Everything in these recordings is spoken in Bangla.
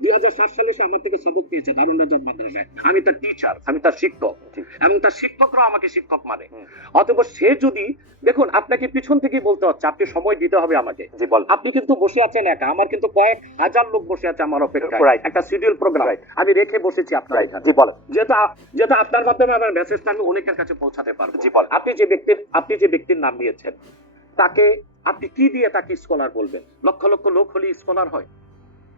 দুই সালে সে আমার থেকে সবক পেয়েছে দারুণ রাজার মাদ্রাসায় আমি তার টিচার আমি তার শিক্ষক। এবং তার শিক্ষকরা আমাকে শিক্ষক মানে। সে যদি দেখুন আপনাকে পিছন থেকেই বলতে হচ্ছে আপনি সময় দিতে হবে আমাকে। বল। আপনি কিন্তু বসে আছেন একা আমার কিন্তু কয়েক হাজার লোক বসে আছে আমার অপেক্ষায়। একটা শিডিউল প্রোগ্রাম আমি রেখে বসেছি আপনার জি বলেন যেটা যেটা আপনার মাধ্যমে আমার মেসেজটা আমি অনেকের কাছে পৌঁছাতে পারব। জি বলেন আপনি যে ব্যক্তির আপনি যে ব্যক্তির নাম নিয়েছেন তাকে আপনি কি দিয়ে তাকে স্কলার বলবেন? লক্ষ লক্ষ লোক হলে স্কলার হয়।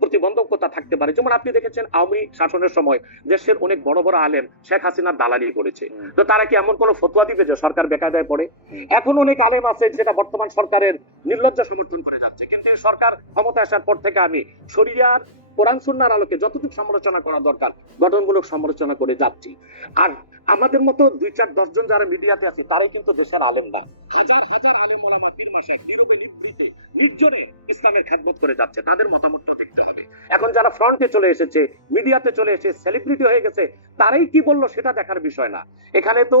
প্রতিবন্ধকতা থাকতে পারে। যেমন আপনি দেখেছেন আওয়ামী শাসনের সময় দেশের অনেক বড় বড় আলেম শেখ হাসিনার দালালি করেছে। তো তারা কি এমন কোনো ফতোয়া দিবে যে সরকার বেকায়দায় পড়ে? এখন অনেক আলেম আছে যেটা বর্তমান সরকারের নির্লজ্জ সমর্থন করে যাচ্ছে। কিন্তু সরকার ক্ষমতা আসার পর থেকে আমি শরিয়ার কোরআন সুন্নার আলোকে যতটুকু সমালোচনা করা দরকার, গঠনমূলক সমালোচনা করে যাচ্ছি। আর আমাদের মতো দুই চার দশজন যারা মিডিয়াতে আছে, তারাই কিন্তু দেশের আলেম না। হাজার হাজার আলেম ওলামা পীর মাসায় নীরবে নিভৃতে নির্জনে ইসলামের খেদমত করে যাচ্ছে। তাদের মতামতটা দেখতে হবে। এখন যারা ফ্রন্টে চলে এসেছে, মিডিয়াতে চলে এসে সেলিব্রিটি হয়ে গেছে, তারাই কি বলল সেটা দেখার বিষয় না। এখানে তো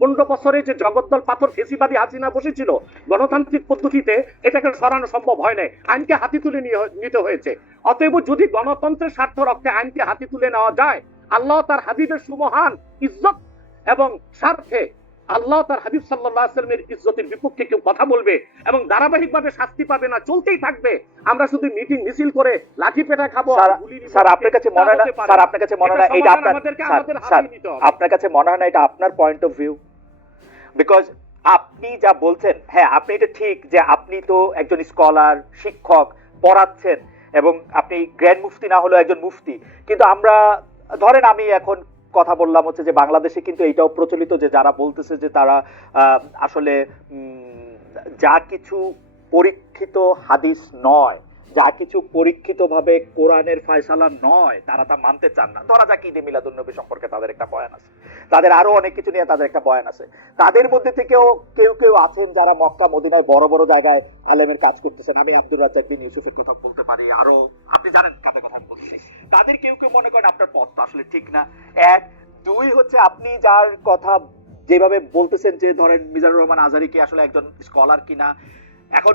পনেরো বছরে যে জগদ্দল পাথর ফেসিবাদী হাসিনা বসেছিল গণতান্ত্রিক পদ্ধতিতে এটাকে সরানো সম্ভব হয় নাই আইনকে হাতি তুলে নিতে হয়েছে। অতএব যদি গণতন্ত্রের স্বার্থ রক্ষে আইনকে হাতি তুলে নেওয়া যায় আল্লাহ তার হাবিবের সুমহান ইজ্জত এবং স্বার্থে আল্লাহ তার হাবিব সাল্লাহ আসলামের ইজ্জতের বিপক্ষে কেউ কথা বলবে এবং ধারাবাহিকভাবে শাস্তি পাবে না চলতেই থাকবে। আমরা শুধু মিটিং মিছিল করে লাঠি পেটা খাব স্যার, আপনার কাছে মনে হয় না স্যার আপনার কাছে মনে হয় না এটা। আপনার কাছে মনে হয় না এটা আপনার পয়েন্ট অফ ভিউ বিকজ আপনি যা বলছেন হ্যাঁ আপনি এটা ঠিক যে আপনি তো একজন স্কলার শিক্ষক, পড়াচ্ছেন এবং আপনি গ্র্যান্ড মুফতি না হলেও একজন মুফতি কিন্তু আমরা, ধরেন আমি এখন কথা বললাম হচ্ছে যে বাংলাদেশে কিন্তু এইটাও প্রচলিত যে যারা বলতেছে যে তারা আসলে যা কিছু পরীক্ষিত হাদিস নয় যা কিছু পরীক্ষিত ভাবে কোরআনের ফয়সালা নয়, তারা তা মানতে চান না। ধরা যাক ঈদে মিলাদুন নবী সম্পর্কে তাদের একটা বয়ান আছে। তাদের আরও অনেক কিছু নিয়ে তাদের একটা বয়ান আছে। তাদের মধ্যে থেকেও কেউ কেউ আছেন যারা মক্কা, মদিনায় বড় বড় জায়গায় আলেমের কাজ করতেছেন। আমি আব্দুর রাজ্জাক বিন ইউসুফের কথা বলতে পারি। আরও আপনি জানেন কাদের কথা বলছি। তাদের কেউ কেউ মনে করেন আপনার পথ আসলে ঠিক না। এক, দুই হচ্ছে আপনি যার কথা যেভাবে বলতেছেন যে ধরেন মিজানুর রহমান আজারি কি আসলে একজন স্কলার কিনা? এখন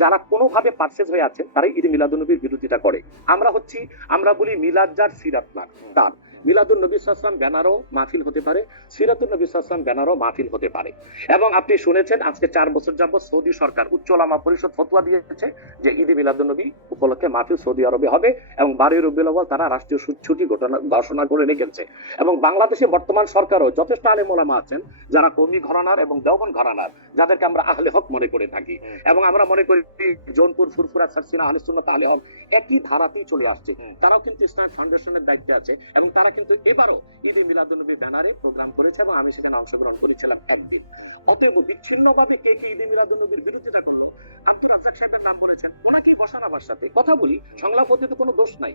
যারা কোনোভাবে পার্সেস হয়ে আছেন তারাই ঈদ মিলাদুন নবীর বিরোধিতা করে। আমরা হচ্ছি, আমরা বলি মিলাদ যার সিরাত তার। মিলাদুল নবী সাল্লাম ব্যানারও মাহফিল হতে পারে সিরাতুল নবী সাল্লাম ব্যানারও মাহফিল হতে পারে। এবং আপনি শুনেছেন আজকে চার বছর যাবত সৌদি সরকার উচ্চ ওলামা পরিষদ ফতোয়া দিয়েছে যে ঈদে মিলাদুল নবী উপলক্ষে মাহফিল সৌদি আরবে হবে এবং বারোই রবিউল আউয়াল তারা রাষ্ট্রীয় ছুট- ঘটনা ঘোষণা করে রেখেছে। এবং বাংলাদেশে বর্তমান সরকারও যথেষ্ট আলেম ওলামা আছেন যারা কৌমি ঘরানার এবং দেওবন ঘরানার যাদেরকে আমরা আহলে হক মনে করে থাকি। এবং আমরা মনে করি জৌনপুর ফুরফুরা সারসিনা আহলে সুন্নাত আহলে হক একই ধারাতেই চলে আসছে। তারাও কিন্তু ইসলামিক ফাউন্ডেশনের দায়িত্বে আছে এবং তারা কিন্তু এবারও ঈদে মিলাদুন্নবী ব্যানারে প্রোগ্রাম করেছে এবং আমি সেখানে অংশগ্রহণ করেছিলাম তদ্দিন অতএব বিচ্ছিন্নভাবে কে কে ঈদে মিলাদুন্নবীর বিরোধিতা করল আব্দুল রাজ্জাক সাহেবের নাম করেছেন ওনাকেই বসান আমার সাথে কথা বলি, সংলাপ হতে তো কোনো দোষ নাই।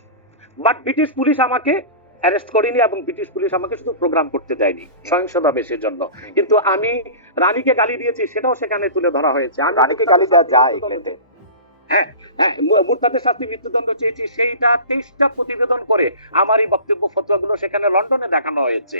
বাট ব্রিটিশ পুলিশ আমাকে অ্যারেস্ট করেনি এবং ব্রিটিশ পুলিশ আমাকে শুধু প্রোগ্রাম করতে দেয়নি সহিংসতা বেশের জন্য কিন্তু আমি রানীকে গালি দিয়েছি সেটাও সেখানে তুলে ধরা হয়েছে। আমি রানীকে গালি দেওয়া যায় হ্যাঁ হ্যাঁ মুরতাদের শাস্তি মৃত্যুদণ্ড চেয়েছি সেইটা তেইশটা প্রতিবেদন করে আমার এই বক্তব্য ফতোয়াগুলো সেখানে লন্ডনে দেখানো হয়েছে।